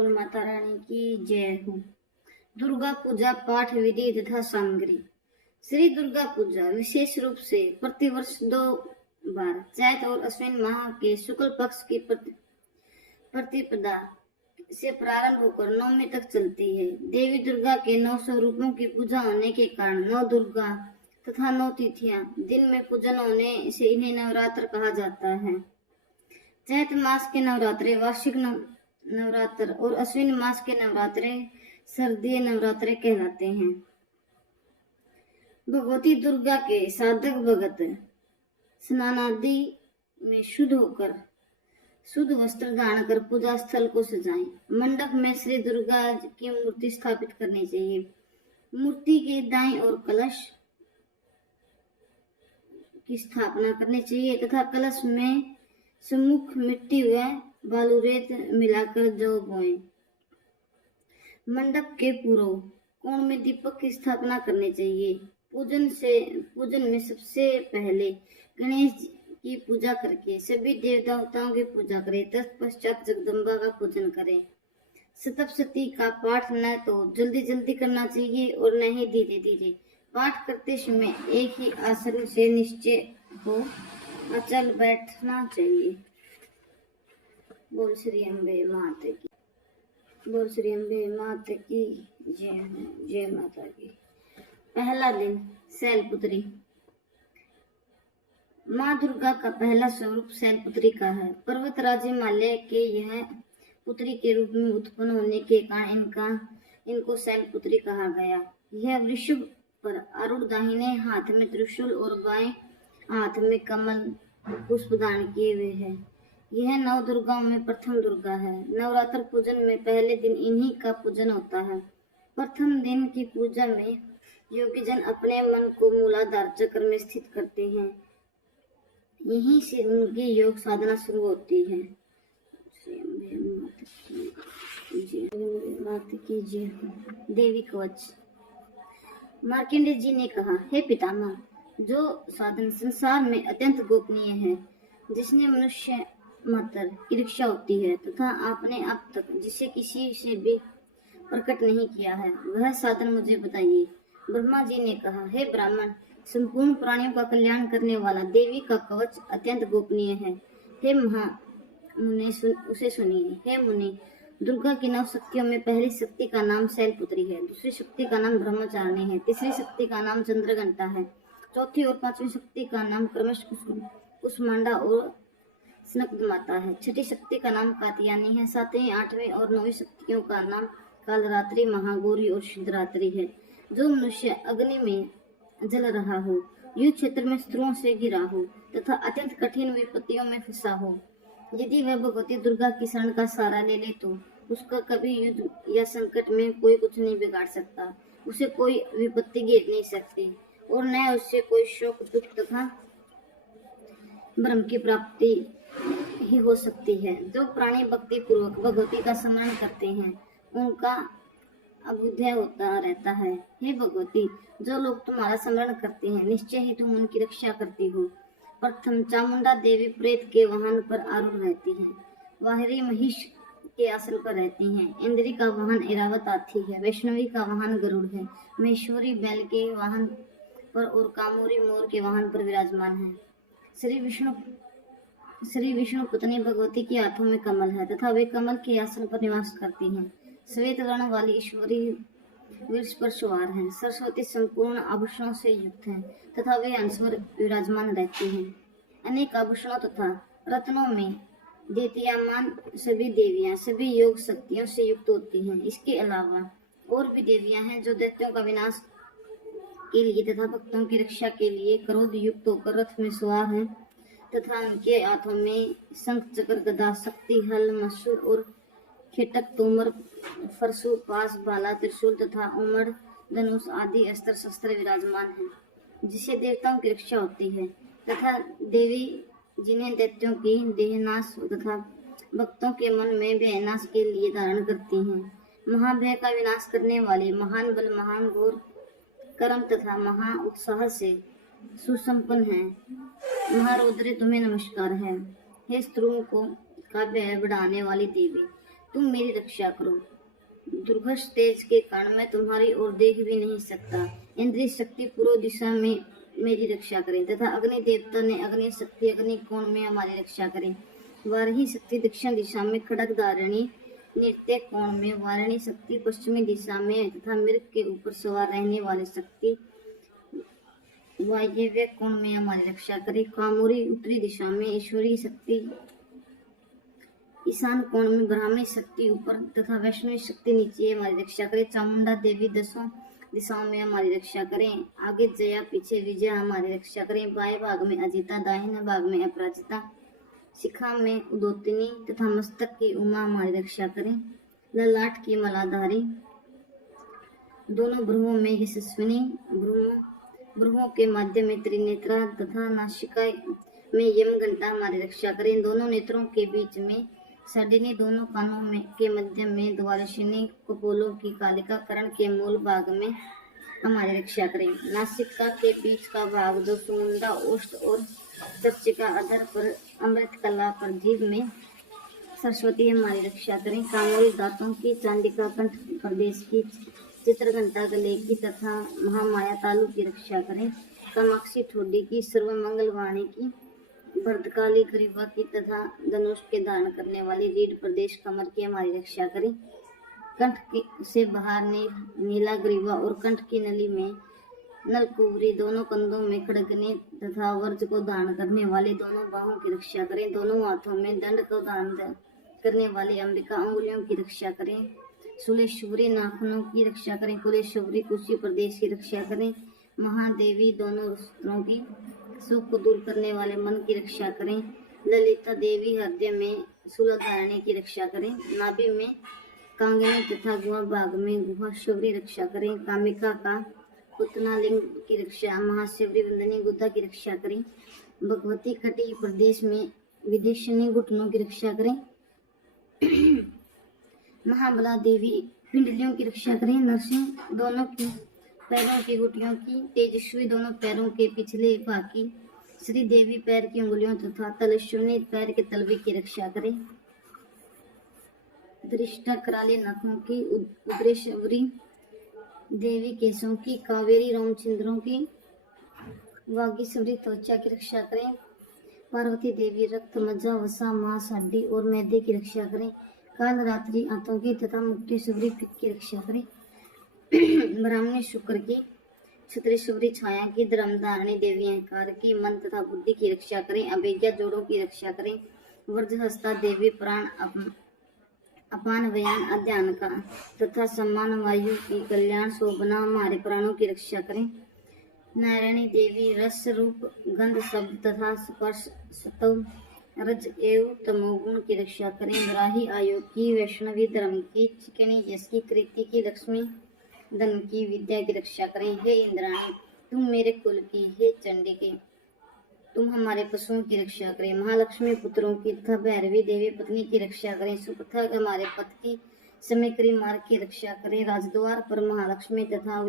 बोल माता रानी की जय हो। दुर्गा पूजा पाठ विधि तथा सामग्री। श्री दुर्गा पूजा विशेष रूप से प्रतिवर्ष 2 बार चैत और अश्विन माह के शुक्ल पक्ष की प्रतिपदा से प्रारंभ होकर नवमी तक चलती है। देवी दुर्गा के 9 स्वरूपों की पूजा होने के कारण 9 दुर्गा तथा 9 तिथियां दिन में पूजन होने से इन्हें नवरात्र कहा जाता है। चैत मास के नवरात्रे वार्षिक नवरात्र और अश्विन मास के नवरात्रे शारदीय नवरात्रे कहलाते हैं। भगवती दुर्गा के साधक भगत स्नानादि में शुद्ध होकर शुद्ध वस्त्र धारण कर पूजा स्थल को सजाएं। मंडप में श्री दुर्गा की मूर्ति स्थापित करनी चाहिए। मूर्ति के दाईं ओर कलश की स्थापना करनी चाहिए तथा कलश में सम्मुख मिट्टी व बालू रेत मिलाकर जौ बोएं। मंडप के पूर्व कोण में दीपक की स्थापना करनी चाहिए। पूजन में सबसे पहले गणेश की पूजा करके सभी देवताओं की पूजा करें। तत्पश्चात जगदम्बा का पूजन करें। सप्तशती का पाठ न तो जल्दी जल्दी करना चाहिए और न ही धीरे धीरे। पाठ करते समय एक ही आसन से निश्चय हो अचल बैठना चाहिए। बोल श्री अम्बे माता की, बोल श्री अम्बे माता की जय, जय माता की। पहला दिन शैलपुत्री। माँ दुर्गा का पहला स्वरूप शैलपुत्री का है। पर्वतराज हिमालय के यह पुत्री के रूप में उत्पन्न होने के कारण इनको शैलपुत्री कहा गया। यह वृषभ पर आरूढ़ दाहिने हाथ में त्रिशूल और बाएं हाथ में कमल पुष्प धारण किए हुए है। यह 9 दुर्गाओं में प्रथम दुर्गा है। नवरात्र पूजन में पहले दिन इन्हीं का पूजन होता है। प्रथम दिन की पूजा में योगीजन अपने मन को मूलाधार चक्र में स्थित करते हैं। यहीं से उनकी योग साधना शुरू होती है। माता की जय। देवी कवच। मार्कंडेय जी ने कहा, हे पितामह, जो साधन संसार में अत्यंत गोपनीय है, जिसने मनुष्य मात्र ईर्ष्या होती है तथा आपने अब तक जिसे किसी से भी प्रकट नहीं किया है, वह साधन मुझे बताइए। ब्रह्मा जी ने कहा, हे ब्राह्मण, संपूर्ण प्राणियों का कल्याण करने वाला देवी का कवच अत्यंत गोपनीय है। हे मुनि उसे सुनिए। हे मुनि, दुर्गा की 9 शक्तियों में पहली शक्ति का नाम शैलपुत्री है। दूसरी शक्ति का नाम ब्रह्मचारिणी है। तीसरी शक्ति का नाम चंद्रघंटा है। चौथी और 5वीं शक्ति का नाम क्रमश कुष्मांडा और स्नग्धमाता है। छठी शक्ति का नाम कात्यायनी है। 7वीं, 8वीं और 9वीं शक्तियों का नाम कालरात्रि, महागौरी और सिद्धरात्रि है। जो मनुष्य अग्नि में जल रहा हो, युद्ध क्षेत्र में शत्रुओं से घिरा हो तथा अत्यंत कठिन विपत्तियों में फंसा हो, यदि वह भगवती दुर्गा की शरण का सहारा ले ले तो उसका कभी युद्ध या संकट में कोई कुछ नहीं बिगाड़ सकता। उसे कोई विपत्ति घेर नहीं सकती और न उससे कोई शोक दुख तथा भ्रम की प्राप्ति ही हो सकती है। जो प्राणी भक्ति पूर्वक भगवती का स्मरण करते हैं, उनका अभ्युदय होता रहता है। हे भगवती, जो लोग तुम्हारा स्मरण करते हैं, निश्चय ही तुम उनकी रक्षा करती हो। प्रथम चामुंडा देवी प्रेत के वाहन पर आरूढ़ रहती है। वाहिरी महिष के आसन पर रहती हैं। इंद्री का वाहन ऐरावत हाथी है। वैष्णवी का वाहन गरुड़ है। महेश्वरी बैल के वाहन पर और कामोरी मोर के वाहन पर विराजमान है। श्री विष्णु पत्नी भगवती के हाथों में कमल है तथा वे कमल के आसन पर निवास करती हैं। श्वेत वर्ण वाली ईश्वरी वृक्ष पर सवार हैं। सरस्वती संपूर्ण आभूषणों से युक्त हैं तथा वे हंस पर विराजमान रहती हैं। अनेक आभूषणों तथा रत्नों में देदीप्यमान सभी देवियां सभी योग शक्तियों से युक्त होती हैं। इसके अलावा और भी देवियां हैं जो दैत्यों का विनाश के लिए तथा भक्तों की रक्षा के लिए क्रोध युक्त होकर रथ में सवार हैं तथा उनके हाथों में शंख, चक्र, गदा, शक्ति, हल, मसूर और खेटक, तोमर, फरसु, पास, भाला, त्रिशूल तथा उमड़, धनुष आदि अस्त्र शस्त्र विराजमान हैं, जिससे देवताओं की रक्षा होती है तथा देवी जिन्हें दैत्यों की देहनाश तथा भक्तों के मन में भयनाश के लिए धारण करती हैं। महाभय का विनाश करने वाले महान बल, महान घोर कर्म तथा महा उत्साह से सुसंपन्न है। महारौद्रे तुम्हें नमस्कार है। हे स्त्रियों को का भय बढ़ाने वाली देवी, तुम मेरी रक्षा करो। दुर्घर्ष तेज के कारण मैं तुम्हारी ओर देख भी नहीं सकता। इंद्रिय शक्ति पूर्व दिशा में मेरी रक्षा करें तथा अग्नि देवता ने अग्नि शक्ति अग्नि कोण में हमारी रक्षा करें। वाराही शक्ति दक्षिण दिशा में खड़ग धारिणी नृत्य कोण में, वाराणी शक्ति पश्चिमी दिशा में तथा मृग के ऊपर सवार रहने वाली शक्ति वायव्य कोण में हमारी रक्षा करें। कामोरी उत्तरी दिशा में, ईश्वरीय शक्ति ईशान कोण में, ब्राह्मणी शक्ति ऊपर तथा वैष्णवी शक्ति नीचे हमारी रक्षा करें। चामुंडा देवी दसों दिशाओं में हमारी रक्षा करें। आगे जया पीछे विजया हमारी रक्षा करें। बाएं भाग में अजिता, दाहिने भाग में अपराजिता, शिखा में उदोतिनी तथा मस्तक की उमा हमारी रक्षा करें। ललाट की मलाधारी, दोनों भ्रुवों में यशस्विनी, भ्रुवों के मध्य में त्रिनेत्रा तथा नासिका में यमघंटा हमारी रक्षा करें। दोनों नेत्रों के बीच में सडिनी, दोनों कानों में के मध्य में द्वादशिनी, कपोलों की कालिका, कर्ण के मूल भाग में हमारी रक्षा करें। नासिका के बीच का भाग जो सुमुंडा, ओष्ठ और चक्षिका, अधर पर अमृत कला पर जीभ में सरस्वती हमारी रक्षा करें। कामोरी दांतों की, चांदिका कंठ प्रदेश की, चित्रघंटा गले की तथा महामाया तालु की रक्षा करें। कामाक्षी ठोडी की, सर्वमंगल वाणी की, भद्रकाली ग्रीवा की तथा धनुष के धारण करने वाली रीढ़ प्रदेश कमर की हमारी रक्षा करें। कंठ से बाहर नीला ग्रीवा और कंठ की नली में नलकुबरी, दोनों कंधों में खड़गने तथा वर्ज को धारण करने वाली दोनों बाहों की रक्षा करें। दोनों हाथों में दंड को धारण करने वाली अंबिका, अंगुलियों की रक्षा करें। सुलेश्वरी नाखूनों की रक्षा करें। कुलेश्वरी कुशी प्रदेश की रक्षा करें। महादेवी दोनों रूपों की सुख को दूर करने वाले मन की रक्षा करें। ललिता देवी हृदय में शूलधारिणी की रक्षा करें। नाभि में कांगनी तथा गुहा भाग में गुहाशौरी रक्षा करें। कामिका का पुतना लिंग की रक्षा, महाशिवरी वंदनी गुदा की रक्षा करें। भगवती कटी प्रदेश में विदेशिनी घुटनों की रक्षा करें। महाबला देवी पिंडलियों की रक्षा करें। नरसिंह दोनों की पैरों की घुटियों की, तेजस्वी दोनों पैरों के पिछले भाग की, श्री देवी पैर की उंगलियों तथा तलस्विनी पैर के तलवे की रक्षा करें। दृष्टा कराली नखों की, उग्रेश्वरी देवी केशों की, कावेरी रोमचंद्रों की, वागीश्वरी त्वचा की रक्षा करें। पार्वती देवी रक्त, मज्जा, वसा, मांस, हड्डी और मैदे की रक्षा करें। काल रात्रि आंतों की तथा मुक्तेश्वरी पित्त की रक्षा करें। ब्राह्मणी शुक्र की, क्षत्रेश्वरी छाया की, धर्मधारिणी देवी अहंकार की, मन तथा बुद्धि की रक्षा करें। अभिज्ञा जोड़ों की रक्षा करें। वर्जहस्ता देवी प्राण, अपान व्यन, अध्यान का तथा सम्मान वायु की, कल्याण शोभना हमारे प्राणों की रक्षा करें। नारायणी देवी रस रूप गंध शब्द तथा स्पर्श सत्व रज एवं तमोगुण की रक्षा करें। वराही आयोग की, वैष्णवी धर्म की, चिकनी यश की, कृति की, लक्ष्मी धन की, विद्या की रक्षा करें। हे इंद्राणी तुम मेरे कुल की, हे चंडी के तुम हमारे पशुओं की रक्षा करें। महालक्ष्मी पुत्रों की तथा भैरवी देवी पत्नी की रक्षा करें। सुपथा हमारे पति की, समेकरी मार्ग की रक्षा करें। राजद्वार पर महालक्ष्मी तथा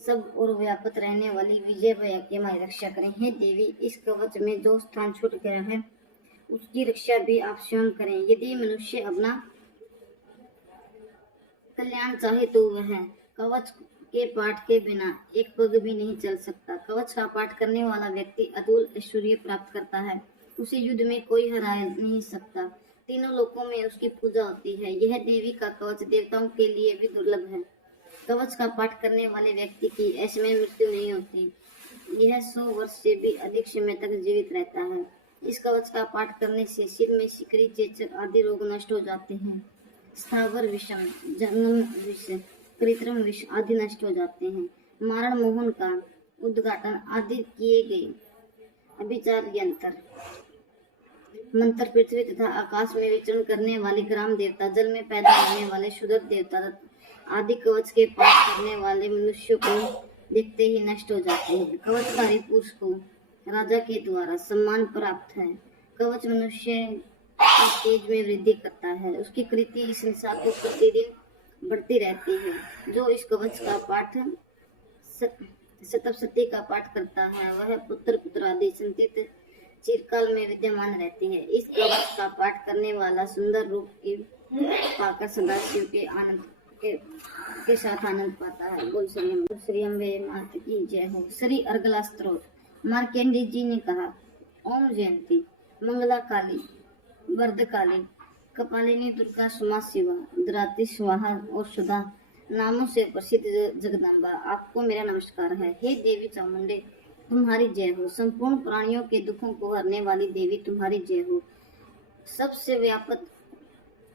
सब और व्यापक रहने वाली विजय भैया की हमारी रक्षा करें। हे देवी इस कवच में जो स्थान छूट गया है उसकी रक्षा भी आप स्वयं करें। यदि मनुष्य अपना कल्याण चाहे तो वह कवच के पाठ के बिना एक पग भी नहीं चल सकता। कवच का पाठ करने वाला व्यक्ति अतुल ऐश्वर्य प्राप्त करता है। उसे युद्ध में कोई हरा नहीं सकता। तीनों लोकों में उसकी पूजा होती है। यह देवी का कवच देवताओं के लिए भी दुर्लभ है। कवच का पाठ करने वाले व्यक्ति की ऐसे में मृत्यु नहीं होती। यह 100 वर्ष से भी अधिक समय तक जीवित रहता है। इस कवच का पाठ करने से सिर में सिकरी, चेचक आदि रोग नष्ट हो जाते हैं। स्थावर विषम, जंगम विष, कृत्रिम विष आदि नष्ट हो जाते हैं। मारण मोहन का उद्घाटन आदि किए गए अभिचार यंत्र मंत्र, पृथ्वी तथा आकाश में विचरण करने वाले ग्राम देवता, जल में पैदा होने वाले शुद्ध देवता आदि कवच के पाठ करने वाले मनुष्यों को देखते ही नष्ट हो जाते हैं। कवचधारी पुरुष को राजा के द्वारा सम्मान प्राप्त है। कवच मनुष्य की तेज में वृद्धि करता है। उसकी कृति इस संसार को प्रतिदिन बढ़ती रहती है। जो इस कवच का पाठ सतपसती का पाठ करता है वह पुत्र पुत्रादि संतति चिरकाल में विद्यमान रहते हैं। इस कवच का पाठ करने वाला सुंदर रूप की पाकर सदाशिव के आनंद के साथ आनंद पाता है। बोल श्री अम्बे मात की जय हो। श्री अर्गला स्त्रोत। मार्कंडेय जी ने कहा, ओम जयंती मंगला काली वरद काली कपालिनी दुर्गा सुमा शिवा द्राति स्वाहा और सुधा नामों से प्रसिद्ध जगदम्बा, आपको मेरा नमस्कार है। हे देवी चामुंडे, तुम्हारी जय हो। संपूर्ण प्राणियों के दुखों को हरने वाली देवी, तुम्हारी जय हो। सबसे व्यापक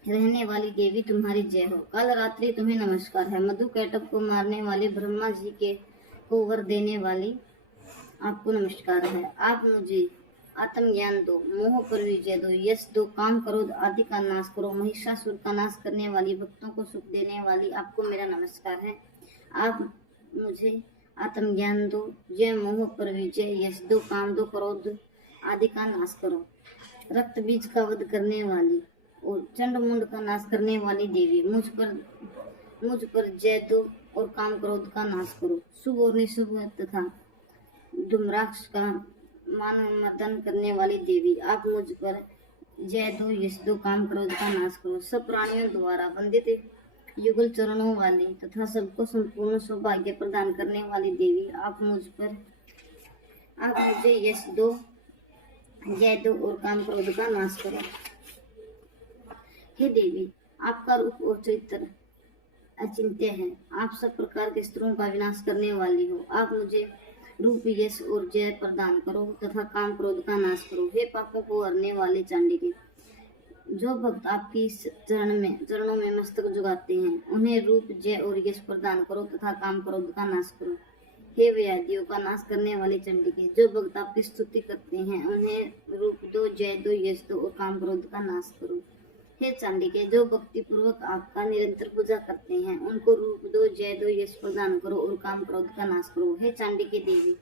रहने वाली देवी, तुम्हारी जय हो। कल रात्रि तुम्हें नमस्कार है। मधु कैटभ को मारने वाले ब्रह्मा जी के को वर देने वाली, आपको नमस्कार है। आप मुझे आत्मज्ञान दो, मोह पर विजय दो, यश दो, काम क्रोध आदि का नाश करो, महिषासुर का नाश करने वाली, भक्तों को सुख देने वाली, आपको मेरा नमस्कार है। आप मुझे आत्मज्ञान दो, जय मोह पर विजय, यश दो, काम दो, क्रोध आदि का नाश करो, रक्त बीज का वध करने वाली और चंड मुंड का नाश करने वाली देवी, मुझ पर जय दो और काम क्रोध का नाश करो। शुभ और निशुभ तथा धूम्राक्ष का मान मर्दन करने वाली देवी, आप मुझ पर जय दो, यश दो, काम क्रोध का नाश करो। सब प्राणियों द्वारा वंदित युगल चरणों वाली तथा सबको संपूर्ण सौभाग्य प्रदान करने वाली देवी, आप मुझे यश दो, जय दो और काम क्रोध का नाश करो। हे देवी, आपका रूप और चरित्र अचिंत्य है। आप सब प्रकार के शत्रुओं का विनाश करने वाली हो। आप मुझे रूप, यश और जय प्रदान करो तथा काम क्रोध का नाश करो। हे पापों को हरने वाले चांडिके, जो भक्त आपकी चरणों में मस्तक झुकाते हैं, उन्हें रूप, जय और यश प्रदान करो तथा काम क्रोध का नाश करो। हे व्याधियों का नाश करने वाले चंडिके, जो भक्त आपकी स्तुति करते हैं, उन्हें रूप दो, जय दो, यश दो और काम क्रोध का नाश करो। हे चांडिके, जो भक्ति पूर्वक आपका निरंतर पूजा करते हैं, उनको रूप दो, जय दो, यश प्रदान करो और काम क्रोध का नाश करो। हे चांडिके देवी,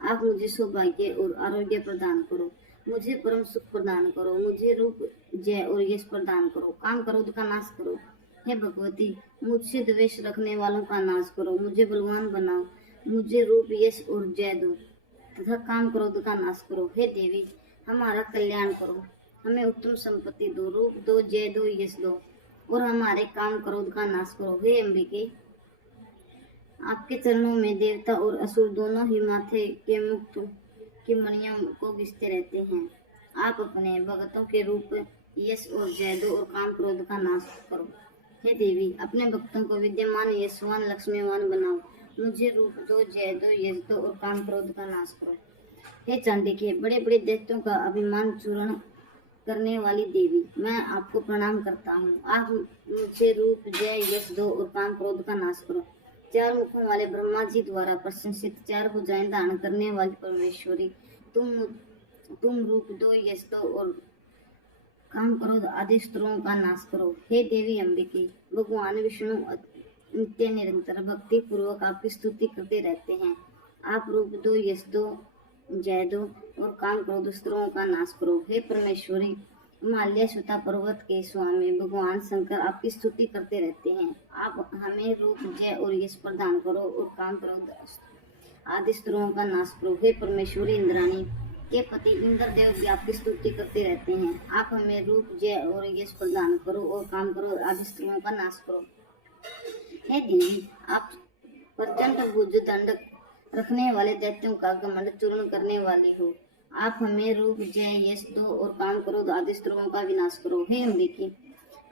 आप मुझे सौभाग्य और आरोग्य प्रदान करो, मुझे परम सुख प्रदान करो, मुझे रूप, जय और यश प्रदान करो, काम क्रोध का नाश करो। हे भगवती, मुझसे द्वेष रखने वालों का नाश करो, मुझे बलवान बनाओ, मुझे रूप, यश और जय दो तथा काम क्रोध का नाश करो। हे देवी, हमारा कल्याण करो, हमें उत्तम संपत्ति दो, रूप दो, जय दो, यश दो और हमारे काम क्रोध का नाश करो। हे अंबिके, आपके चरणों में देवता और असुर दोनों ही माथे के मुक्त की मणियों को घिसते रहते हैं। आप अपने भक्तों के रूप, यश और जय दो और काम क्रोध का नाश करो। हे देवी, अपने भक्तों को विद्यमान, यशवान, लक्ष्मीवान बनाओ, मुझे रूप दो, जय दो, यश दो और काम क्रोध का नाश करो। हे चांडिके, बड़े बड़े दैत्यों का अभिमान चूर्ण करने वाली देवी, मैं आपको प्रणाम करता हूँ। आप मुझे रूप, जय, यश दो और काम क्रोध का नाश करो। चार मुखों वाले ब्रह्मा जी द्वारा प्रशंसित, चार भुजाएं धारण करने वाली परमेश्वरी, तुम रूप दो, यश दो और काम क्रोध आदि शत्रुओं का नाश करो। हे देवी अंबिके, भगवान विष्णु नित्य निरंतर भक्ति पूर्वक आपकी स्तुति करते रहते हैं। आप रूप दो, यश दो, जय दो और काम क्रोध शत्रुओं का नाश करो। हे परमेश्वरी, हिमालय श्वेता पर्वत के स्वामी भगवान शंकर आपकी स्तुति करते रहते हैं। आप हमें रूप, जय और यश प्रदान करो और काम क्रोध आदि शत्रुओं का नाश करो। हे परमेश्वरी, इंद्राणी के पति इंद्रदेव भी आपकी स्तुति करते रहते हैं। आप हमें रूप, जय और यश प्रदान करो और काम क्रोध आदि शत्रुओं का नाश करो। हे देवी, आप प्रचंड भुज दंड रखने वाले दैत्यों का घमंड चूर्ण करने वाली हो। आप हमें रूप, जय, यश दो और काम क्रोध आदि शत्रुओं का विनाश करो। हे अंबिके,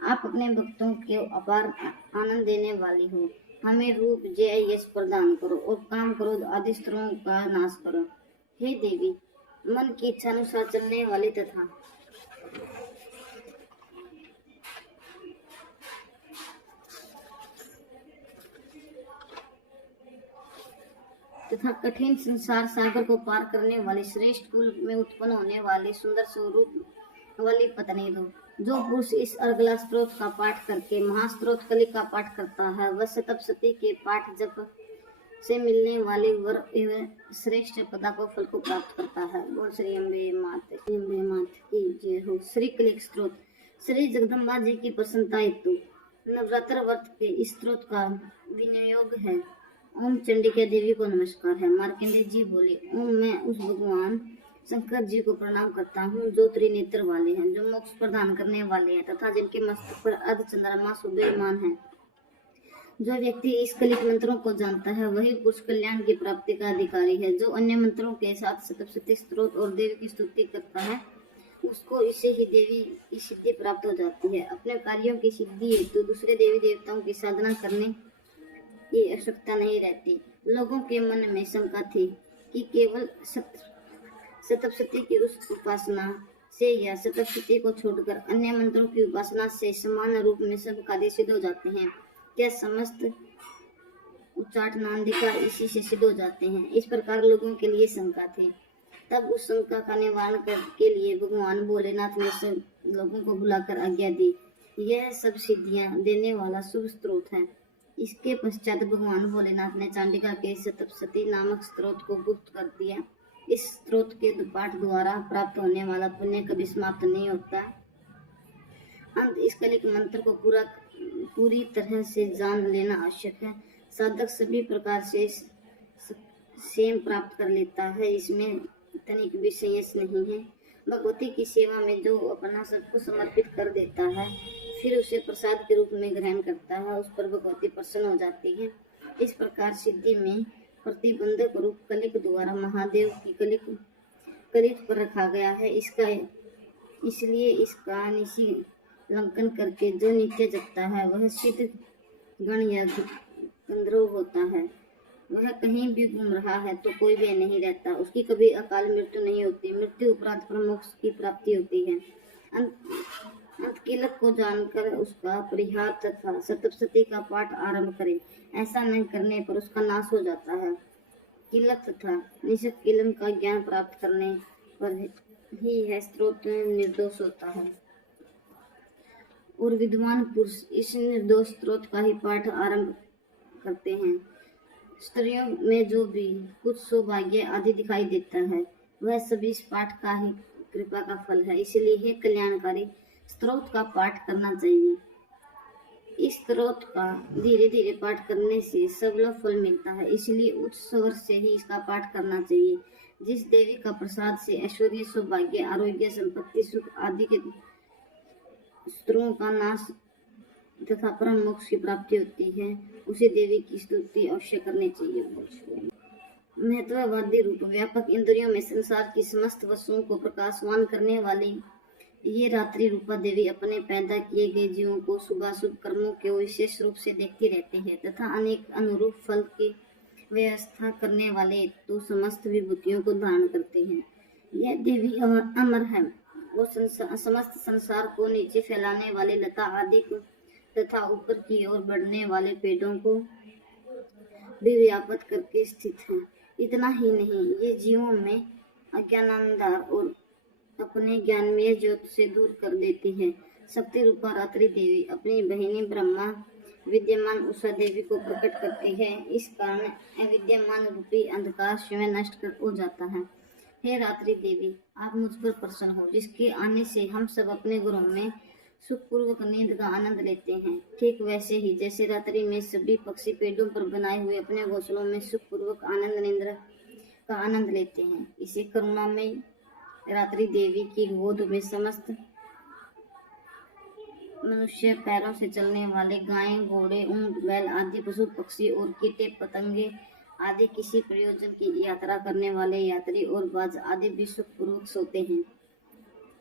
आप अपने भक्तों के अपार आनंद देने वाली हो। हमें रूप, जय, यश प्रदान करो और काम क्रोध आदि शत्रुओं का नाश करो। हे देवी, मन की इच्छा अनुसार चलने वाले तथा कठिन संसार सागर को पार करने वाली, श्रेष्ठ कुल में उत्पन्न होने वाली, सुंदर स्वरूप वाली पत्नी दो। जो पुरुष इस अर्गला स्त्रोत का पाठ करके महास्त्रोत कली का पाठ करता है, वह सतपसती के पाठ जप से मिलने वाले वर एवं श्रेष्ठ पदा को फल को प्राप्त करता है। बोल श्री अम्बे मात की जय हो। श्री कलिक स्त्रोत। श्री जगदम्बा जी की प्रसन्नता हेतु नवरात्र व्रत के इस स्त्रोत का विनियोग है। ओम चंडिका देवी को नमस्कार है। मार्कंडेय जी बोले, ओम मैं उस भगवान शंकर जी को प्रणाम करता हूँ, जो त्रिनेत्र वाले हैं, जो मोक्ष प्रदान करने वाले हैं तथा जिनके मस्तक पर अर्ध चंद्रमा सुदयमान है। जो व्यक्ति इस कलिक मंत्रों को जानता है वही पुरुष कल्याण की प्राप्ति का अधिकारी है। जो अन्य मंत्रों के साथ सप्तशती स्तोत्र और देवी की स्तुति करता है उसको इससे ही देवी की सिद्धि प्राप्त हो जाती है। अपने कार्यों की सिद्धि हेतु दूसरे देवी देवताओं की साधना करने की आवश्यकता नहीं रहती। लोगों के मन में शंका थी कि केवल सप्तशती की उस उपासना से या सप्तशती को छोड़कर अन्य मंत्रों की उपासना से समान रूप में सब कार्य सिद्ध हो जाते हैं। क्या समस्त उच्चाटनादिका इसी से सिद्ध हो जाते हैं? इस प्रकार लोगों के लिए शंका थी। तब उस शंका का निवारण के लिए भगवान भोलेनाथ ने सब लोगों को बुलाकर आज्ञा दी। यह सब सिद्धियां देने वाला शुभ स्रोत है। इसके पश्चात भगवान भोलेनाथ ने चांडिका के सप्तशती नामक स्रोत को गुप्त कर दिया। इस स्रोत के पाठ द्वारा प्राप्त होने वाला पुण्य कभी समाप्त नहीं होता। अंत इस कलिक मंत्र को पूरी तरह से जान लेना आवश्यक है। साधक सभी प्रकार से सेम प्राप्त कर लेता है, इसमें तनिक भी संशय नहीं है। भगवती की सेवा में जो अपना सब कुछ समर्पित कर देता है फिर उसे प्रसाद के रूप में ग्रहण करता है, उस पर भगवती प्रसन्न हो जाती है। इस प्रकार सिद्धि में प्रतिबंधक रूप कलिक द्वारा महादेव की कलित पर रखा गया है। इसलिए इसका निशी लंकन करके जो नित्य जपता है वह सिद्ध गण या गंधर्व होता है। वह कहीं भी घूम रहा है तो कोई भय नहीं रहता, उसकी कभी अकाल मृत्यु नहीं होती। मृत्यु उपरांत मोक्ष की प्राप्ति होती है। अंत किलक को जानकर उसका परिहार तथा सप्तशती का पाठ आरंभ करें। ऐसा नहीं करने पर उसका नाश हो जाता है। किलक तथा निषद किलन का ज्ञान प्राप्त करने पर ही यह स्रोत निर्दोष होता है और विद्वान पुरुष इस निर्दोष स्रोत का ही पाठ आरंभ करते हैं। स्त्रियों में जो भी कुछ सौभाग्य आदि दिखाई देता है वह सभी इस पाठ का ही कृपा का फल है। इसलिए हे कल्याणकारी स्रोत का पाठ करना चाहिए। इस स्रोत का धीरे धीरे पाठ करने से सबल फल मिलता है, इसलिए उच्च स्वर से ही इसका पाठ करना चाहिए। जिस देवी का प्रसाद से ऐश्वर्य, सौभाग्य, आरोग्य, संपत्ति, सुख आदि के शत्रुओं का नाश तथा परम मोक्ष की प्राप्ति होती है उसे देवी की स्तुति अवश्य करनी चाहिए। महत्ववादी रूप व्यापक इंद्रियों में संसार की समस्त वस्तुओं को प्रकाशवान करने वाली ये रात्रि रूपा देवी अपने पैदा किए गए जीवों को शुभाशुभ कर्मों के विशेष रूप से देखती रहती है तथा अनेक अनुरूप फल की व्यवस्था करने वाले तो समस्त विभूतियों को धारण करते हैं। यह देवी अमर है। वो समस्त संसार को नीचे फैलाने वाले लता आदि को तथा ऊपर की ओर बढ़ने वाले पेड़ों को भी व्याप्त करके स्थित है। इतना ही नहीं, ये जीवों में अज्ञानांधार और अपने ज्ञानमय ज्योत से दूर कर देती है। शक्ति रूपा रात्रि देवी अपनी बहिनी ब्रह्मा विद्यमान उषा देवी को प्रकट करती है। इस कारण अविद्यमान रूपी अंधकार स्वयं नष्ट हो जाता है। हे रात्रि देवी, आप मुझ पर प्रसन्न हो, जिसके आने से हम सब अपने घरों में सुखपूर्वक नींद का आनंद लेते हैं। ठीक वैसे ही जैसे रात्रि में सभी पक्षी पेड़ों पर बनाए हुए अपने घोंसलों में सुखपूर्वक आनंद निद्रा का आनंद लेते हैं। इसी करुणा में रात्रि देवी की गोद में समस्त मनुष्य, पैरों से चलने वाले गाय, घोड़े, ऊंट, बैल आदि पशु पक्षी और कीटे पतंगे आदि किसी प्रयोजन की यात्रा करने वाले यात्री और बाज आदि भी सुखपूर्वक सोते हैं।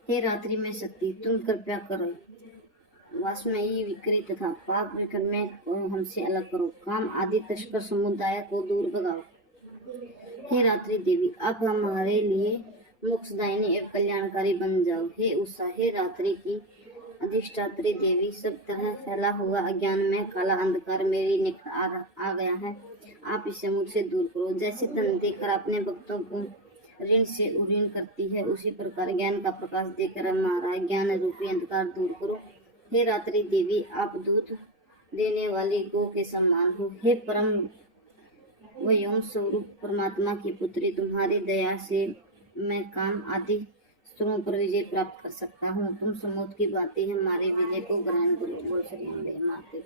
हे रात्रि में शक्ति, तुम कृपया करो, वासमयी विकृत तथा पाप विक्रम को हमसे अलग करो, काम आदि तस्कर समुदाय को दूर भगाओ। हे रात्रि देवी, आप हमारे लिए मोक्षदायिनी एवं कल्याणकारी बन जाओ। हे उषा, हे रात्रि की अधिष्ठात्री देवी, सब तरह फैला हुआ अज्ञान में काला अंधकार मेरी निकट आ गया है, आप इसे मुझसे दूर करो। जैसे धन देकर अपने भक्तों को ऋण से उऋण करती है, उसी प्रकार ज्ञान का प्रकाश देकर हमारा ज्ञान रूपी अंधकार दूर करो। हे रात्रि देवी, आप दूध देने वाली गौ के समान हो। हे परम वयोम स्वरूप परमात्मा की पुत्री, तुम्हारी दया से मैं काम आदि शत्रुओं पर विजय प्राप्त कर सकता हूँ। तुम समूत की बातें हमारे विजय को ग्रहण करो। बोल श्री अम्बे माते।